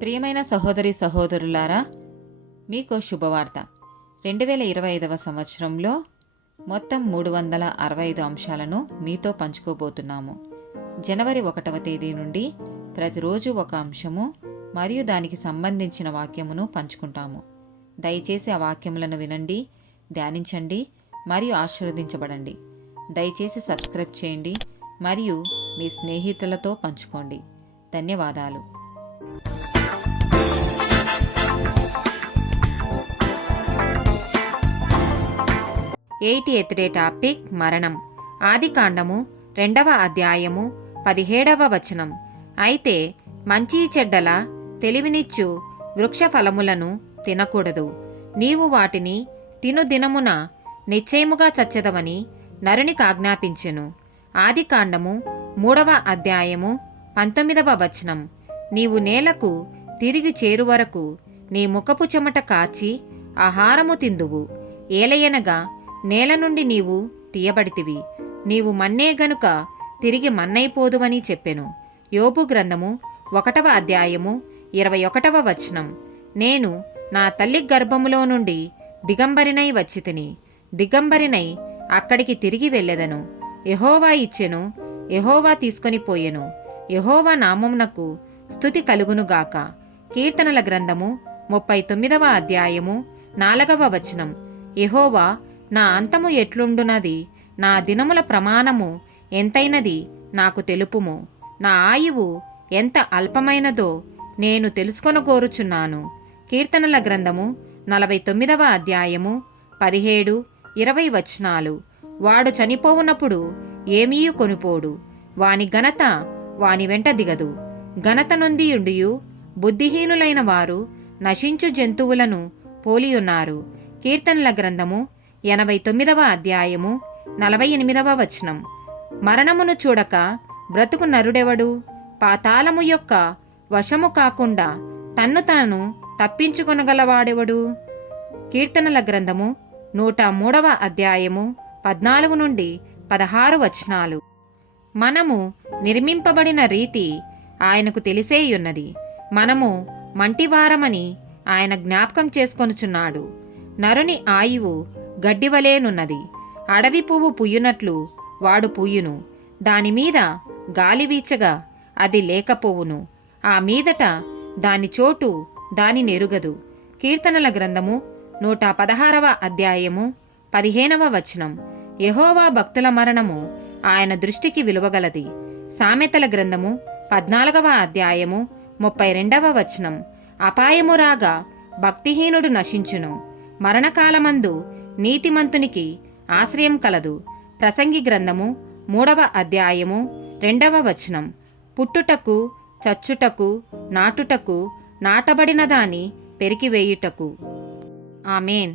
ప్రియమైన సహోదరి సహోదరులారా, మీకో శుభవార్త. 2025 సంవత్సరంలో మొత్తం 365 అంశాలను మీతో పంచుకోబోతున్నాము. జనవరి 1వ తేదీ నుండి ప్రతిరోజు ఒక అంశము మరియు దానికి సంబంధించిన వాక్యమును పంచుకుంటాము. దయచేసి ఆ వాక్యములను వినండి, ధ్యానించండి మరియు ఆశీర్వదించబడండి. దయచేసి సబ్స్క్రైబ్ చేయండి మరియు మీ స్నేహితులతో పంచుకోండి. ధన్యవాదాలు. ఎయిటీ టాపిక్ మరణం. ఆదికాండము 2వ అధ్యాయము 17వ వచనం. అయితే మంచి చెడ్డల తెలివినిచ్చు వృక్ష ఫలములను తినకూడదు, నీవు వాటిని తిను దినమున నిశ్చయముగా చచ్చెదవని నరునికి ఆజ్ఞాపించెను. ఆదికాండము 3వ అధ్యాయము 19వ వచనం. నీవు నేలకు తిరిగి చేరువరకు నీ ముఖపు చెమట కాచి ఆహారము తిందువు, ఏలయనగా నేల నుండి నీవు తీయబడితివి, నీవు మన్నే గనుక తిరిగి మన్నైపోదువని చెప్పెను. యోబు గ్రంథము 1వ అధ్యాయము 21వ వచనం. నేను నా తల్లి గర్భములో నుండి దిగంబరినై వచ్చితిని, దిగంబరినై అక్కడికి తిరిగి వెళ్ళెదను. యెహోవా ఇచ్చెను, యెహోవా తీసుకొని పోయెను, యెహోవా నామమునకు స్తుతి కలుగునుగాక. కీర్తనల గ్రంథము 39వ అధ్యాయము 4వ వచనం. యెహోవా నా అంతము ఎట్లుండునది, నా దినముల ప్రమాణము ఎంతైనది నాకు తెలుపుము, నా ఆయువు ఎంత అల్పమైనదో నేను తెలుసుకొనగోరుచున్నాను. కీర్తనల గ్రంథము 49వ అధ్యాయము 17, 20 వచనాలు. వాడు చనిపోవునప్పుడు ఏమీయు కొనుపోడు, వాని ఘనత వాని వెంట దిగదు. ఘనత నొందియుండియు బుద్ధిహీనులైన వారు నశించు జంతువులను పోలియున్నారు. కీర్తనల గ్రంథము 89వ అధ్యాయము 48వ వచనం. మరణమును చూడక బ్రతుకు నరుడెవడు? పాతాళము యొక్క వశము కాకుండా తన్ను తాను తప్పించుకొనగలవాడెవడు? కీర్తనల గ్రంథము 103వ అధ్యాయము 14 నుండి 16 వచనాలు. మనము నిర్మింపబడిన రీతి ఆయనకు తెలిసేయున్నది, మనము మంటివారమని ఆయన జ్ఞాపకం చేసుకొనుచున్నాడు. నరుని ఆయువు గడ్డివలేనున్నది, అడవి పువ్వు పుయ్యునట్లు వాడు పుయ్యును, దానిమీద గాలి వీచగా అది లేకపోవును, ఆ మీదట దాని చోటు దాని నెరుగదు. కీర్తనల గ్రంథము 116వ అధ్యాయము 15వ వచనం. యెహోవా భక్తుల మరణము ఆయన దృష్టికి విలువగలది. సామెతల గ్రంథము 14వ అధ్యాయము 32వ వచనం. అపాయము రాగా భక్తిహీనుడు నశించును, మరణకాలమందు నీతిమంతునికి ఆశ్రయం కలదు. ప్రసంగి గ్రంథము 3వ అధ్యాయము 2వ వచనం. పుట్టుటకు, చచ్చుటకు, నాటుటకు, నాటబడిన దాని పెరికివేయుటకు. ఆమేన్.